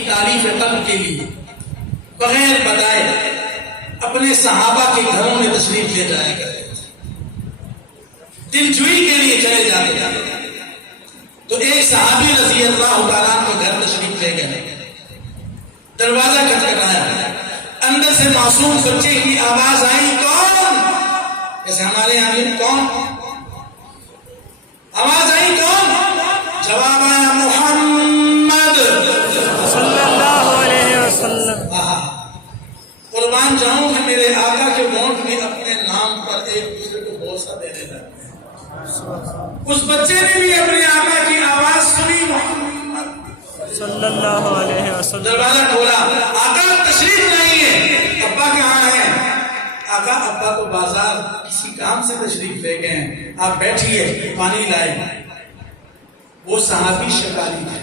تعریف قلب کے لیے بغیر بتائے اپنے صحابہ کے گھروں میں تشریف لے جایا کرتے تھے، دل جوئی کے لیے چلے جاتے تو ایک صحابی رضی اللہ تعالیٰ کو گھر تشریف لے گئے، دروازہ کھٹکھٹایا، اندر سے معصوم بچے کی آواز آئی، کون؟ جیسے ہمارے یہاں کون آواز آئی، کون؟ جواب آیا، محمد صلی اللہ علیہ وسلم۔ قربان جاؤں کہ میرے آقا کے ہونٹ بھی اپنے نام پر ایک دوسرے کو بوسہ دینے لگتے ہیں۔ اس بچے نے بھی اپنے آقا کی آواز سنی، محمد صلی اللہ علیہ وسلم۔ دروازہ کھولا، آقا تشریف نہیں ہے، ابا کہاں ہے؟ آقا ابا تو بازار کسی کام سے تشریف لے گئے ہیں، آپ بیٹھیے، پانی لائے۔ وہ صحابی شکاری تھے،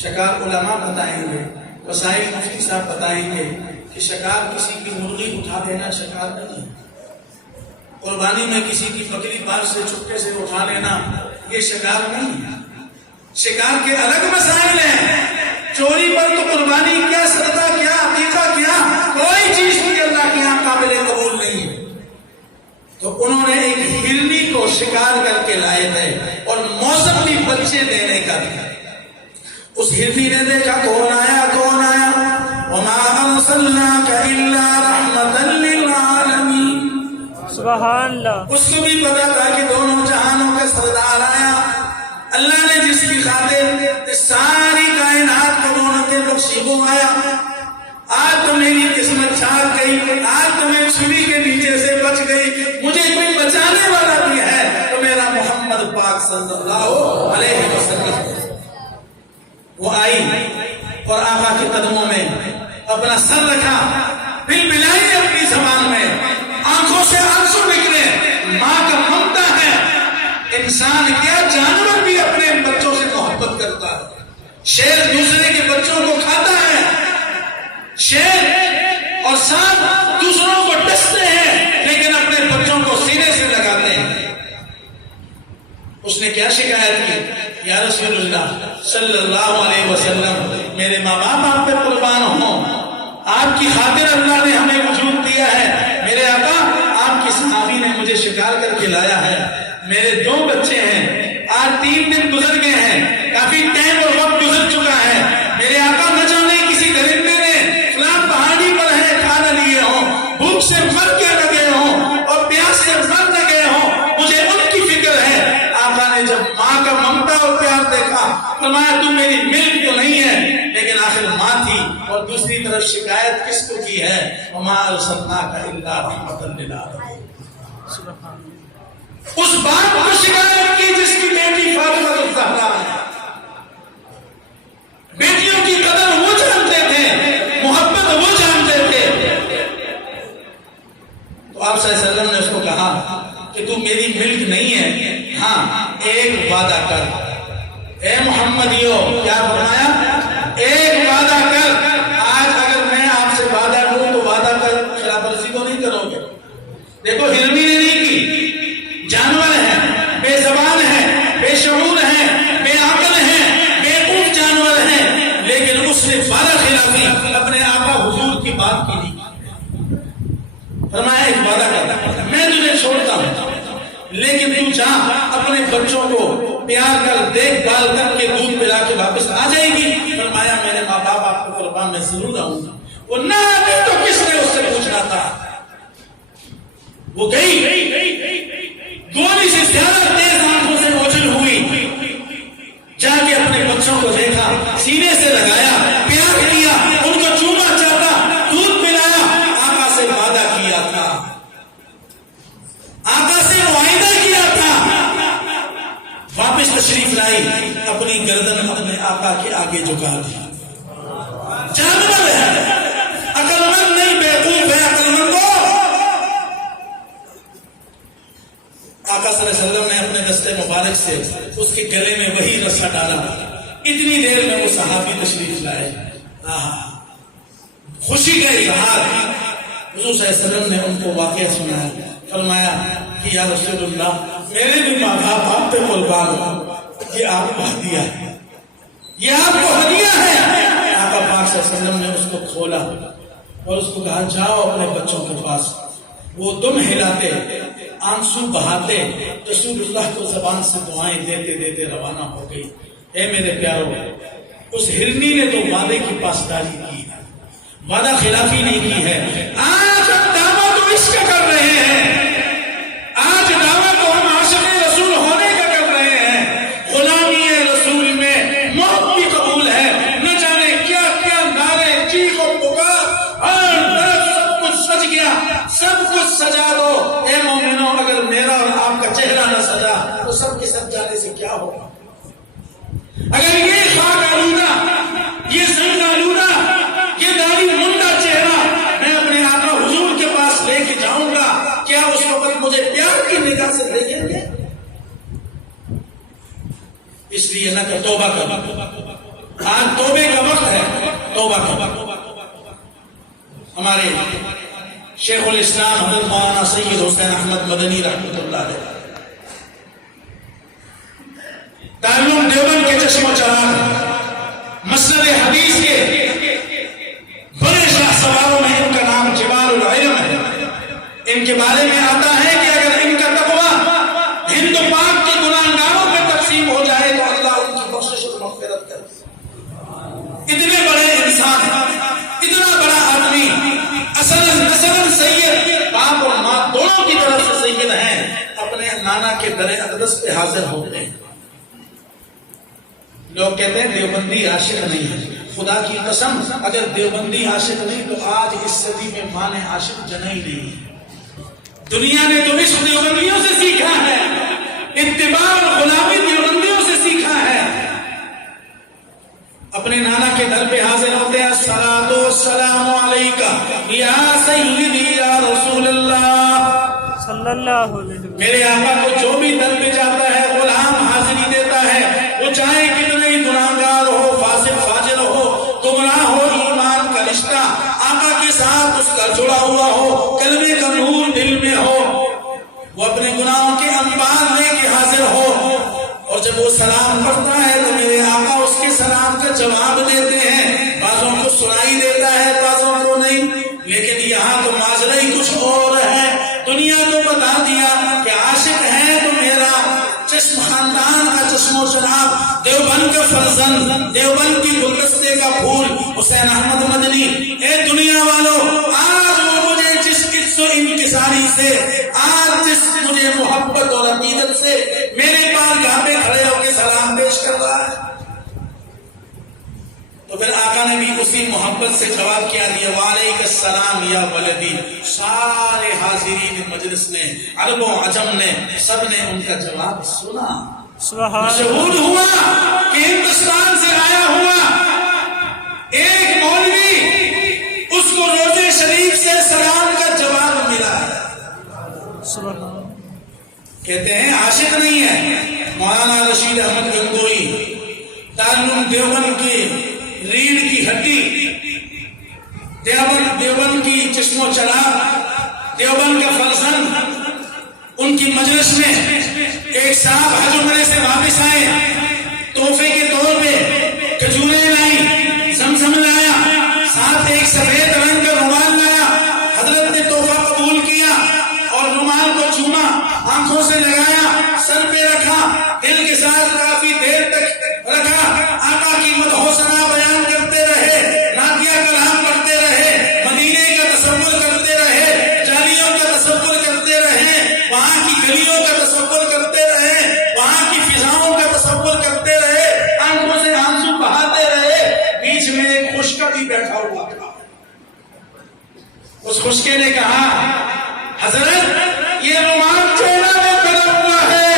شکار علماء بتائیں گے، وسائل مفتی صاحب بتائیں گے کہ شکار کسی کی مرغی اٹھا لینا شکار نہیں، قربانی میں کسی کی بکری بار سے چپکے سے اٹھا لینا یہ شکار نہیں۔ شکار کے الگ مسائل ہیں، چوری پر تو قربانی کیا، صدقہ کیا، عقیقہ کیا، کوئی چیز بھی اللہ کے یہاں قابل قبول نہیں ہے۔ تو انہوں نے ایک ہرنی کو شکار کر کے لائے تھے اور موسم بھی بچے دینے کا تھا۔ اس ہرنی نے دیکھا، کون آیا، کون آیا؟ وما ارسلناک الا رحمتا للعالمین۔ سبحان اللہ۔ اس کو بھی پتا تھا کہ دونوں جہانوں کا سردار آیا، اللہ نے جس کی خاطر ساری کائنات کو رونقیں بخشی وہ آیا۔ آج تو میری قسمت چھاپ گئی، آج تو میں چھری کے نیچے سے بچ گئی، مجھے کوئی بچانے والا بھی ہے تو میرا محمد پاک صلی اللہ علیہ وسلم۔ وہ آئی اور آقا کے قدموں میں اپنا سر رکھا، بلبلائی اپنی زبان میں، آنکھوں سے آنسو نکلے۔ ماں کا ممتا ہے، انسان کیا جانور بھی اپنے بچوں سے محبت کرتا ہے، شیر دوسرے کے بچوں کو کھاتا ہے، شیر اور سانپ دوسروں کو ڈستے ہیں لیکن اپنے بچوں کو سینے سے لگاتے ہیں۔ اس نے کیا شکایت کی؟ یا رسول اللہ صلی اللہ علیہ وسلم، میرے ماں باپ آپ پہ قربان ہوں، آپ کی خاطر اللہ نے ہمیں وجود دیا ہے، میرے آقا آپ کی صحابی نے مجھے شکار کر کے لایا ہے، میرے 2 بچے ہیں، آج 3 دن گزر گئے ہیں، کافی ٹائم اور وقت گزر چکا ہے، میرے آقا نہ جانے کسی درندے نے فلاں پہاڑی پر ہے کھا نہ لیے ہوں، بھوک سے مر کے لگے ہوں اور پیاس سے مر نہ گئے ہوں، مجھے ان کی فکر ہے۔ آقا نے جب ماں کا ممتا اور پیار دیکھا، فرمایا تم میری ملک تو نہیں ہے لیکن آخر ماں تھی، اور دوسری طرف شکایت کس کو کی ہے؟ وما ارسلناک الا رحمتا للعالمین۔ اس باپ کو شکایت کی جس کی بیٹی فاطمہ الزہرا ہے۔ بیٹیوں کی قدر وہ جانتے تھے، محبت وہ جانتے تھے۔ تو آپ صلی اللہ علیہ وسلم نے اس کو کہا کہ تو میری ملک نہیں ہے، ہاں ایک وعدہ کر، اے محمدیو، کیا فرمایا؟ ایک وعدہ کر، آج اگر میں آپ سے وعدہ کروں تو وعدہ کر خلاف ورزی کو نہیں کرو گے۔ دیکھو ہرنی نے نہیں کی، جانور ہیں، بے زبان ہیں، بے شعور ہیں، بے عقل ہیں، بے خوف جانور ہیں، لیکن اس نے وعدہ خلافی اپنے آقا حضور کی بات کی نہیں۔ فرمایا ایک وعدہ کرتا، میں تجھے چھوڑتا ہوں لیکن تو جا اپنے بچوں کو پیار کر، دیکھ بھال کر کے دودھ پلا کے واپس آ جائے گی۔ فرمایا میرے ماں باپ آپ کو قربان میں ضرور آؤں گا۔ وہ نہ آتی تو کس نے اس سے پوچھنا تھا؟ وہ گئی، گولی سے زیادہ تیز آنکھوں سے اوجھل ہوئی، جا کے اپنے بچوں کو دیکھا، سینے سے لگایا، پیار کیا، ان کو چوما چاہتا، دودھ پلایا، آقا سے وعدہ کیا تھا، آقا سے معاہدہ کیا تھا، واپس تشریف لائی، اپنی گردن اپنے آقا کے آگے جھکا دی۔ جانور ہے، عقل مند نہیں، بیوقوف ہے، عقل مند ہو۔ آقا صلی اللہ علیہ وسلم نے اپنے دستے مبارک سے اس کے گلے میں وہی رسا ڈالا، اتنی دیر میں وہ صحابی تشریف لائے، خوشی کا اظہار۔ حضور صلی اللہ علیہ وسلم نے ان کو واقعہ سنایا، فرمایا کہ یا رسول اللہ میرے بھی ماں باپ آپ پہ قربان ہو، یہ آپ کو ہدیہ ہے، یہ آپ کو ہدیہ ہے، کھولا اور اس کو کہا جاؤ اپنے بچوں کے پاس. وہ دم ہلاتے آنسو بہاتے رسول اللہ کو زبان سے دعائیں دیتے دیتے روانہ ہو گئی. اے میرے پیارو، اس ہرنی نے تو وعدے کی پاسداری کی ہے، وعدہ خلافی نہیں کی ہے. آج ہم دعویٰ تو اس کا کر رہے ہیں، آج دعویٰ تو ہم عاشق رسول ہونے کا کر رہے ہیں. غلامی رسول میں موت بھی قبول ہے، نہ جانے کیا کیا نعرے چیخ و پکار، اور سب کچھ سج گیا، سب کچھ سجا دو. اے مومنوں، اگر میرا اور آپ کا چہرہ نہ سجا تو سب کے سج جانے سے کیا ہوگا؟ اگر یہ خاک آلودہ، یہ زنگ آلودہ، یہ داڑھی منڈا چہرہ میں اپنے آقا حضور کے پاس لے کے جاؤں گا، کیا اس وقت مجھے پیار کی نگاہ سے دیکھیں گے؟ اس لیے نہ کہ توبہ کر، آج توبے کا وقت ہے، توبہ کر. ہمارے شیخ الاسلام حضرت مولانا سید حسین احمد مدنی رحمۃ اللہ علیہ تعلیم دیوبند کے چشم و چراغ، مسند حدیث کے بڑے شاہ سواروں میں ان کا نام جبال العلم ہے. ان کے بارے میں آتا ہے کہ اگر ان کا تقویٰ ہند و پاک کے گناہگاروں پہ تقسیم ہو جائے تو اللہ ان کی بخشش و مغفرت کرے. اتنے بڑے انسان، اتنا بڑا آدمی، اصلاً نسلاً سید، باپ اور ماں دونوں کی طرف سے سید ہیں، اپنے نانا کے در اقدس پہ حاضر ہوتے ہیں. لوگ کہتے ہیں دیوبندی عاشق نہیں ہے. خدا کی قسم، اگر دیوبندی عاشق نہیں تو آج اس صدی میں ماں نے عاشق جنا ہی نہیں ہے. دنیا نے تو عشق دیوبندیوں سے سیکھا ہے، اتباع اور غلامی دیوبندیوں سے سیکھا ہے. اپنے نانا کے در پہ حاضر ہوتے ہیں، الصلاۃ والسلام علیکہ یا سیدی یا رسول اللہ صلی اللہ علیہ وسلم. میرے آقا کو جو بھی در پہ جاتا ہے غلام حاضری دیتا ہے، وہ چاہے کتنے ہی گناہگار ہو، فاسق فاجر ہو، گمراہ ہو، ایمان کا رشتہ آقا کے ساتھ اس کا جڑا ہوا ہو، کلمے کا نور دل میں ہو، وہ اپنے گناہوں کے انبار لے کے حاضر ہو. اور جب وہ سلام کرتا ہے تو میرے آقا اس کے سلام کا جواب دیتے ہیں. بعضوں کو سنائی دیتا ہے، بعضوں کو نہیں. لیکن یہاں تو ماجرا ہی کچھ اور ہے. دنیا تو بتا دیا کہ عاشق ہے تو میرا چشم خاندان کا چشم و چراغ، دیوبند کا فرزند، دیوبند کی گلدستے کا پھول حسین احمد مدنی. اے دنیا والوں، آج وہ مجھے جس قص و انکساری سے، آج جس مجھے محبت اور عقیدت سے میرے پاس گاہ پہ کھڑے ہو کے سلام پیش کر رہا ہے، تو پھر آقا نے بھی اسی محبت سے جواب کیا دیا، وعلیک السلام یا ولدی. سارے حاضرین مجلس نے، عرب و عجم نے، سب نے ان کا جواب سنا. مشہور ہوا کہ ہندوستان سے آیا ہوا ایک مولوی، اس کو روزے شریف سے سلام کا جواب ملا ہے. کہتے ہیں عاشق نہیں ہے. مولانا رشید احمد گنگوئی، تعلیم دیوبند کی ریڑھ کی ہڈی، دیوبند کی چشم و چراغ، دیوبند کا فرزند، ان کی مجلس میں ایک صاحب حج عمرے سے واپس آئے، تحفے کے طور پہ کھجوریں لائی، زمزم لایا، ساتھ ایک سفید رنگ کا رومال لایا. حضرت نے تحفہ قبول کیا اور رومال کو چوما، آنکھوں سے لگایا، سر پہ رکھا، دل کے ساتھ کافی دیر تک رکھا. آقا کی مدح و ثنا بیان کرتے رہے، نعتیہ کلام پڑھتے رہے، مدینے کا تصور کرتے رہے، جالیوں کا تصور کرتے رہے، وہاں کی گلیوں کا تصور کرتے رہے، وہاں کی فضاؤں کا تصور کرتے رہے، آنکھوں سے آنسو بہاتے رہے. بیچ میں ایک خشکا بھی بیٹھا ہوا تھا. اس خشکے نے کہا، حضرت یہ رومان چہرہ میں پڑا ہوا ہے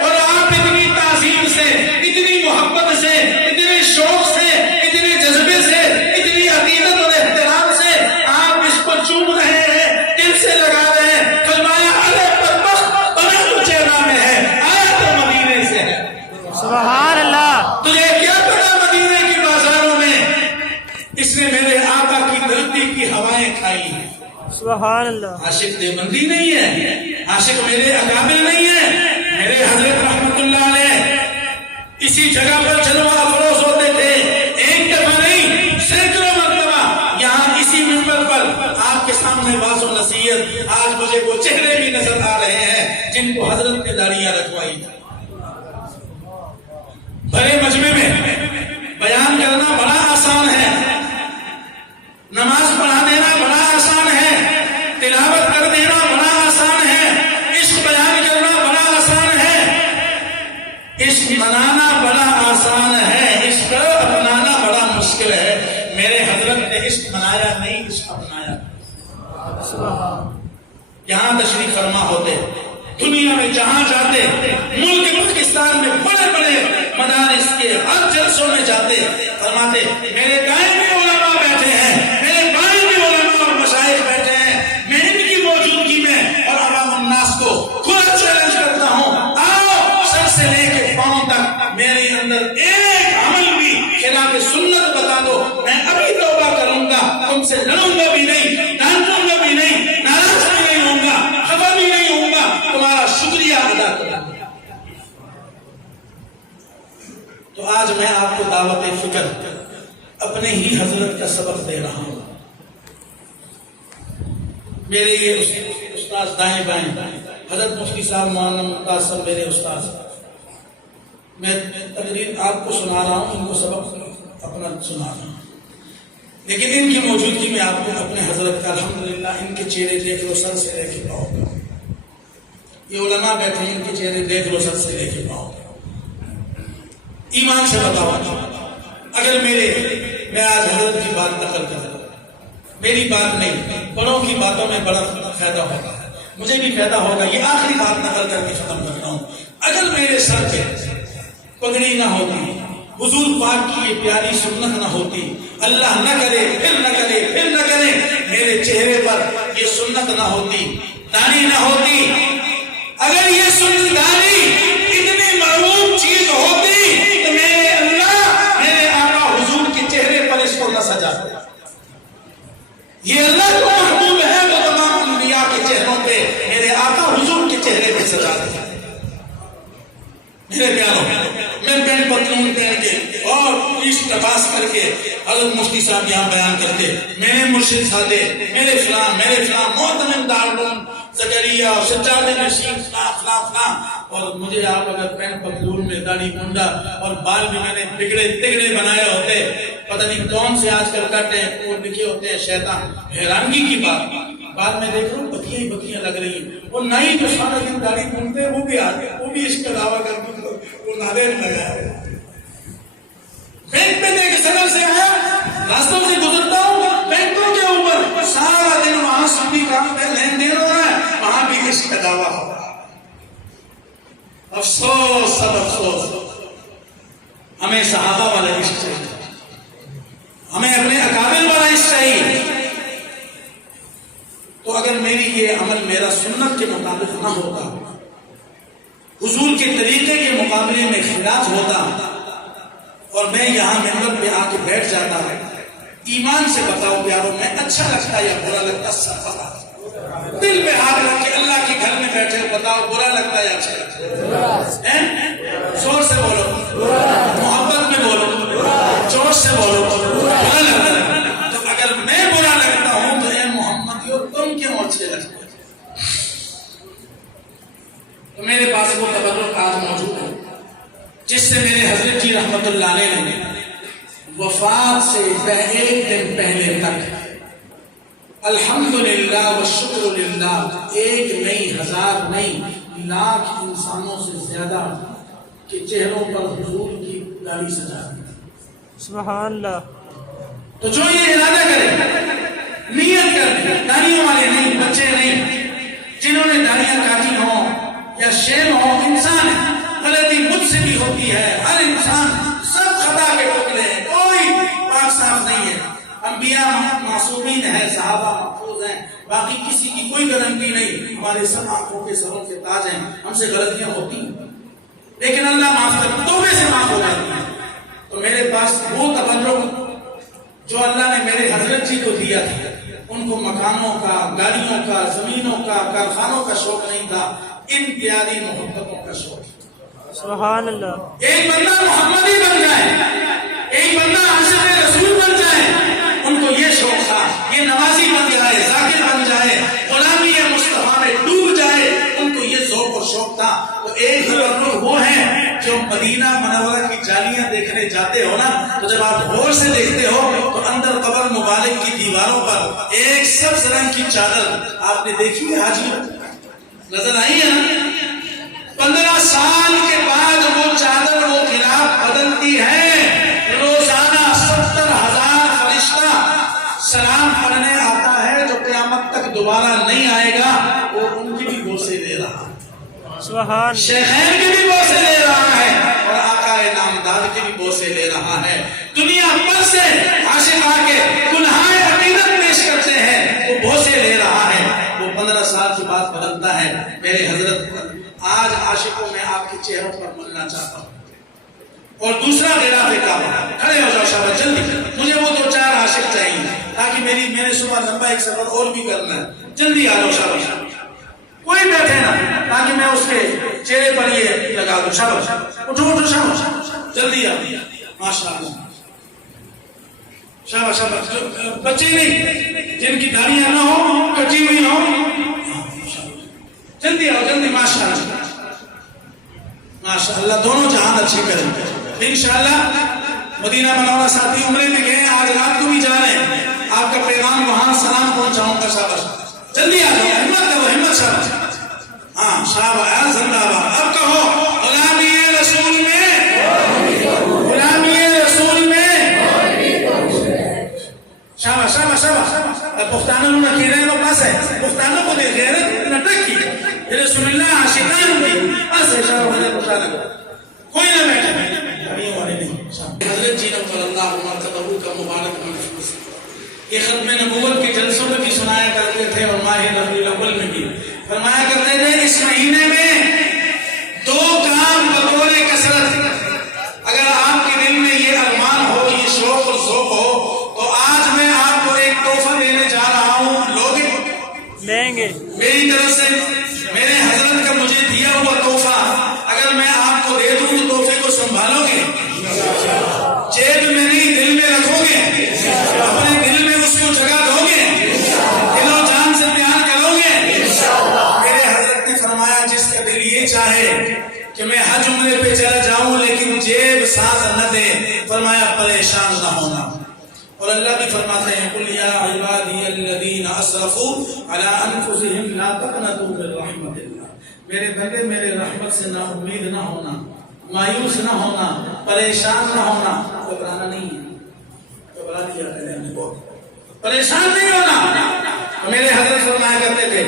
اور آپ اتنی تعظیم سے، اتنی محبت سے، اتنے شوق سے، اتنے جذبے سے، اتنی عقیدت اور احترام سے آپ اس کو چوم رہے ہیں، دل سے لگا رہے ہیں. فرمایا ارے بدبخت، بنا تو چہرہ میں ہے، آیا تو مدینے سے ہے. سبحان اللہ. تجھے کیا پتا مدینے کی بازاروں میں اس نے میرے آقا کی دھرتی کی ہوائیں کھائی ہیں. سبحان اللہ. عاشق دیوبندی نہیں ہے، عاشق میرے اکابر نہیں ہے. میرے حضرت رحمت اللہ علیہ اسی جگہ پر جلوہ افروز ہوتے تھے. ایک دفعہ نہیں، سینکڑوں مرتبہ. یا آج مجھے وہ چہرے بھی نظر آ رہے ہیں جن کو حضرت نے داڑیاں رکھوائی تھی. بڑے مجمع میں بیان کرنا بڑا آسان ہے، نماز پڑھا دینا بڑا آسان ہے، تلاوت کر دینا بڑا آسان ہے، عشق بیان کرنا بڑا آسان ہے، عشق منانا بڑا آسان ہے، عشق اپنانا بڑا مشکل ہے. میرے حضرت نے عشق منایا نہیں، عشق اپنایا. یہاں تشریف فرما ہوتے، دنیا میں جہاں جاتے، ملک پاکستان میں بڑے بڑے مدارس کے ہر جلسوں میں جاتے، فرماتے میرے دائیں بھی علماء بیٹھے ہیں، میرے بائیں بھی علماء اور مشائخ بیٹھے ہیں، میں ان کی موجودگی میں اور عوام الناس کو کھلا چیلنج کرتا ہوں، آؤ سر سے لے کے پاؤں تک میرے اندر ایک عمل بھی خلاف سنت بتا دو، میں ابھی توبہ کروں گا، تم سے لڑوں گا بھی نہیں، ڈانٹوں گا بھی نہیں، ناراض بھی نہیں ہوں گا، خفا بھی نہیں ہوں گا، تمہارا شکریہ ادا کروں گا. تو آج میں آپ کو دعوت فکر اپنے ہی حضرت کا سبق دے رہا ہوں. میرے یہ استاد دائیں بائیں حضرت مفتی صاحب مولانا ممتاز صاحب میرے استاد، میں تقریر آپ کو سنا رہا ہوں، ان کو سبق اپنا سنا رہا ہوں، لیکن ان کی موجودگی میں آپ کو اپنے حضرت کا الحمدللہ ان کے چہرے دیکھ لو سر سے لے کے پاؤ. یہ علماء بیٹھے ہیں، ان کے چہرے دیکھ لو سر سے لے کے پاؤ. ایمان سے بتاؤ، اگر میں آج حضرت کی بات نقل کر رہا ہوں، میری بات نہیں، بڑوں کی باتوں میں بڑا فائدہ ہوگا، مجھے بھی فائدہ ہوگا. یہ آخری بات نقل کر کے ختم کر رہا ہوں. اگر میرے سر پہ پگڑی نہ ہوتی، حضور پاک کی یہ پیاری سنت نہ ہوتی، اللہ نہ کرے پھر نہ کرے پھر نہ کرے میرے چہرے پر یہ سنت نہ ہوتی، داڑھی نہ ہوتی، اگر یہ سنت داڑھی اتنی مرغوب چیز ہوتی تو میرے اللہ میرے آقا حضور کے چہرے پر اس کو نہ سجاتا. یہ اللہ کو محبوب ہے تو تمام انبیاء کے چہروں پہ میرے آقا حضور کے چہرے پہ سجا دیا. میرے پیاروں، میں پینٹ پتلون پہن کے اور پیش تفاس کر کے حضرت مفتی صاحب یہاں بیان کرتے، میرے مرشد سادے، میرے فلاں محتمم دارالعلوم زکریا اور سجاد نشین فلاں، اور مجھے آپ اگر پینٹ پتلون میں داڑھی منڈا اور بال بھی میں نے بگڑے تگڑے بنائے ہوتے، پتہ نہیں کون سے آج کل کٹ ہیں، وہ لکھے ہوتے ہیں شیطان. حیرانگی کی بات، بعد میں دیکھ رہا ہوں بکیاں ہی بکیاں لگ رہی ہیں. وہ نائی جو سارا دن داڑھی منڈتے ہیں وہ بھی آ گیا، وہ بھی اس کا دعویٰ کرتے ہیں وہ نالے لگایا ہے. بینک پہ دے کے سنر سے آیا، راستوں سے گزرتا ہوں، بینکوں کے اوپر سارا دن وہاں سبھی کام پہ لین دین ہو رہا ہے، وہاں بھی اس کا دعویٰ ہو رہا ہے. افسوس، سب افسوس. ہمیں صحابہ والا عشق چاہیے، ہمیں اپنے اکابر والا عشق چاہیے. تو اگر میری یہ عمل میرا سنت کے مطابق نہ ہوتا، حضور کے طریقے کے مقابلے میں خلاف ہوتا اور میں یہاں منبر پہ آ کے بیٹھ جاتا، ایمان سے بتاؤ پیارو، میں اچھا لگتا یا برا لگتا؟ سب پتا. دل میں ہاتھ رکھ کے اللہ کے گھر میں بیٹھے بتاؤ برا لگتا یا اچھا لگتا؟ زور سے بولو، محبت میں بولو، جوش سے بولو، برا لگتا ہے. تو اگر میں برا لگتا ہوں تو اے محمدیو تم کیوں اچھے لگتے؟ تو میرے پاس وہ تبرک آج موجود ہے جس سے میرے حضرت جی رحمت اللہ علیہ نے وفات سے ایک دن پہلے تک الحمدللہ والشکر للہ 1 نہیں 1000 نہیں لاکھ انسانوں سے زیادہ کے چہروں پر حضور کی داڑھی سجا دی. سبحان اللہ. تو جو یہ ارادہ کرے، نیت کرے، داڑھیوں والے نہیں، بچے نہیں، جنہوں نے داڑھیاں کاٹی ہوں یا شیب ہو، انسان ہے، غلطی مجھ سے بھی ہوتی ہے، ہر انسان، سب خطا کے ٹکڑے ہیں، کوئی پاک صاف نہیں ہے. انبیاء معصومین ہیں، صحابہ محفوظ ہیں، باقی کسی کی کوئی گارنٹی نہیں. ہمارے سب آنکھوں کے سروں کے تاج ہیں، ہم سے غلطیاں ہوتی ہیں لیکن اللہ معاف کرتا، توبے سے معاف ہو جاتی ہیں. تو میرے پاس وہ تبرک جو اللہ نے میرے حضرت جی کو دیا تھا، ان کو مکانوں کا، گاڑیوں کا، زمینوں کا، کارخانوں کا شوق نہیں تھا، ان پیاری محبتوں کا شوق. سبحان اللہ. ایک بندہ محمدی بن جائے، ایک بندہ عاشق رسول بن جائے، ان کو یہ شوق تھا، یہ نمازی بن جائے، ذاکر بن جائے، غلامی مصطفیٰ غور سے دیکھتے ہو تو اندر قبر مبارک کی دیواروں پر ایک سبز رنگ کی چادر آپ نے دیکھی ہے حاجی؟ نظر آئی ہے نا؟ 15 سال کے بعد وہ چادر وہ خلاف بدلتی ہے، روزانہ 70,000 فرشتہ سلام پڑھنے آتا ہے جو قیامت تک دوبارہ نہیں آئے گا، وہ ان کی بھی بوسے لے رہا ہے، سبحان شیخین کی بھی بوسے لے رہا ہے، اور آقا نامدار کی بھی بوسے لے رہا ہے۔ دنیا پر سے عاشق آ کے گناہ عقیدت پیش کرتے ہیں، وہ بوسے لے رہا ہے، وہ 15 سال کے بعد بدلتا ہے۔ میرے حضرت آج عاشقوں میں آپ کے چہروں پر ملنا چاہتا ہوں۔ اور دوسرا غیرات کعبہ، کھڑے ہو جاؤ شاباش جلدی، مجھے وہ 2-4 عاشق چاہیے تاکہ میں نے صبح لمبا ایک سفر اور بھی کرنا ہے، جلدی آ جاؤ شاباش، کوئی بیٹھے نا تاکہ میں اس کے چہرے پر یہ لگا دوں، شاباش اٹھو شاباش جلدی آ، ماشاءاللہ شاباش شاباش، بچے نہیں جن کی داڑیاں نہ ہو کٹی ہوئی ہو، جلدی آؤ جلدی، ماشاءاللہ ماشاءاللہ، دونوں جہان اچھے کریں انشاءاللہ۔ مدینہ منورہ ساتھی عمرے میں گئے، آج رات کو بھی جا رہے ہیں، آپ کا پیغام وہاں سلام پہنچاؤں گا، شاباش جلدی آ جاؤ، ہمت کرو، ہمت شاباش، ہاں شاباش زندہ باد۔ اب کہو غلامی رسول میں، غلامی رسول میں، شاباش شاباش شاباش۔ پختانوں نے کہہ رہے ہیں پاس ہے، پختانوں کو دیکھ رہے ہیں نٹک کی رسول اللہ عاشقان کی بس ہے، شاباش کوئی نہ بیٹھے، حضرت جی صلی اللہ مرتبہ کا مبارک محفوظ یہ ختم نبوت کے جلسوں میں بھی سنایا کرتے تھے، اور ماہ ربیع الاول میں بھی فرمایا کرتے تھے اس مہینے میں 2 کام بطور کثرت، اگر آپ کے دل میں یہ ارمان ہو، یہ شوق اور ذوق ہو، تو آج میں آپ کو ایک تحفہ دینے جا رہا ہوں، لوگے لیں گے میری طرف سے، میرے حضرت کا مجھے دیا ہوا تحفہ اگر میں آپ کو دے دوں تو تحفے کو سنبھالو گے؟ جیب میں نہیں دل میں رکھو گے؟ اپنے دل میں اس کو جگہ دو گے؟ دل و جان سے پیار کرو گے؟ میرے حضرت نے فرمایا جس کا دل یہ چاہے کہ میں حج عمرے پہ چلا جاؤں لیکن جیب ساتھ نہ دے، فرمایا پریشان نہ ہونا۔ اور اللہ بھی فرماتے ہیں قُلْ يَا عِبَادِيَ الَّذِينَ أَسْرَفُوا عَلَىٰ أَنفُسِهِمْ لَا تَقْنَطُوا مِن رَحْمَتِ اللَّهِ، میرے بندے میرے رحمت سے نا امید نہ ہونا، مایوس نہ ہونا، پریشان نہ ہونا، گھبرانا نہیں ہے، گھبرا دیا کرے ہمیں بہت، پریشان نہیں ہونا۔ میرے حضرت فرمایا کرتے تھے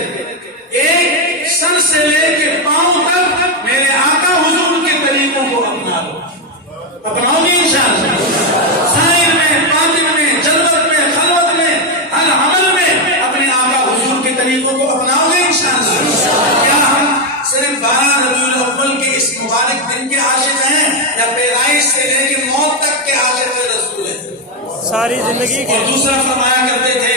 ایک سر سے لے کے پاؤں تک میرے آقا حضور کے طریقوں کو اپنا لو، اپناؤ گے انشاءاللہ، ظاہر میں، باطن میں، جلوت میں، خلوت میں، ہر عمل میں اپنے آقا حضور کے طریقوں کو اپناؤ گے انشاءاللہ۔ کیا ہم صرف 12 ربیع الاول کے اس مبارک دن کے عاشق ہیں یا پیدائش سے لے کے موت تک کے عاشق رسول ہیں؟ ساری زندگی کے۔ اور دوسرا فرمایا کرتے تھے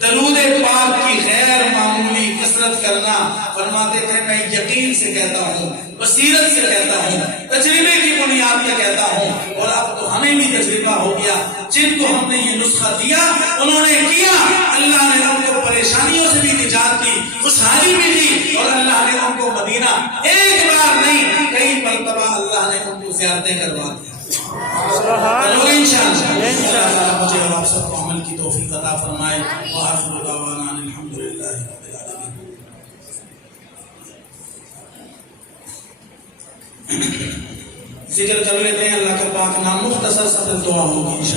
درود پاک کی غیر معمولی کثرت کرنا، فرماتے تھے میں یقین سے کہتا ہوں، بصیرت سے کہتا ہوں، تجربے کی بنیاد پہ کہتا ہوں، اور اب تو ہمیں بھی تجربہ ہو گیا، جن کو ہم نے یہ نسخہ دیا انہوں نے کیا، اللہ نے ان کو پریشانیوں سے بھی نجات دی، خوشحالی بھی دی، اور اللہ نے ان کو مدینہ ایک بار نہیں کئی مرتبہ اللہ نے ان کو زیارتیں کروا دی۔ انشاءاللہ مجھے اور آپ سب کو عمل کی توفیق عطا فرمائے، وآخر دعوانا الحمدللہ رب العالمین۔ ذکر کر لیتے ہیں اللہ کا پاک نام، مختصر سطر دعا ہوگی۔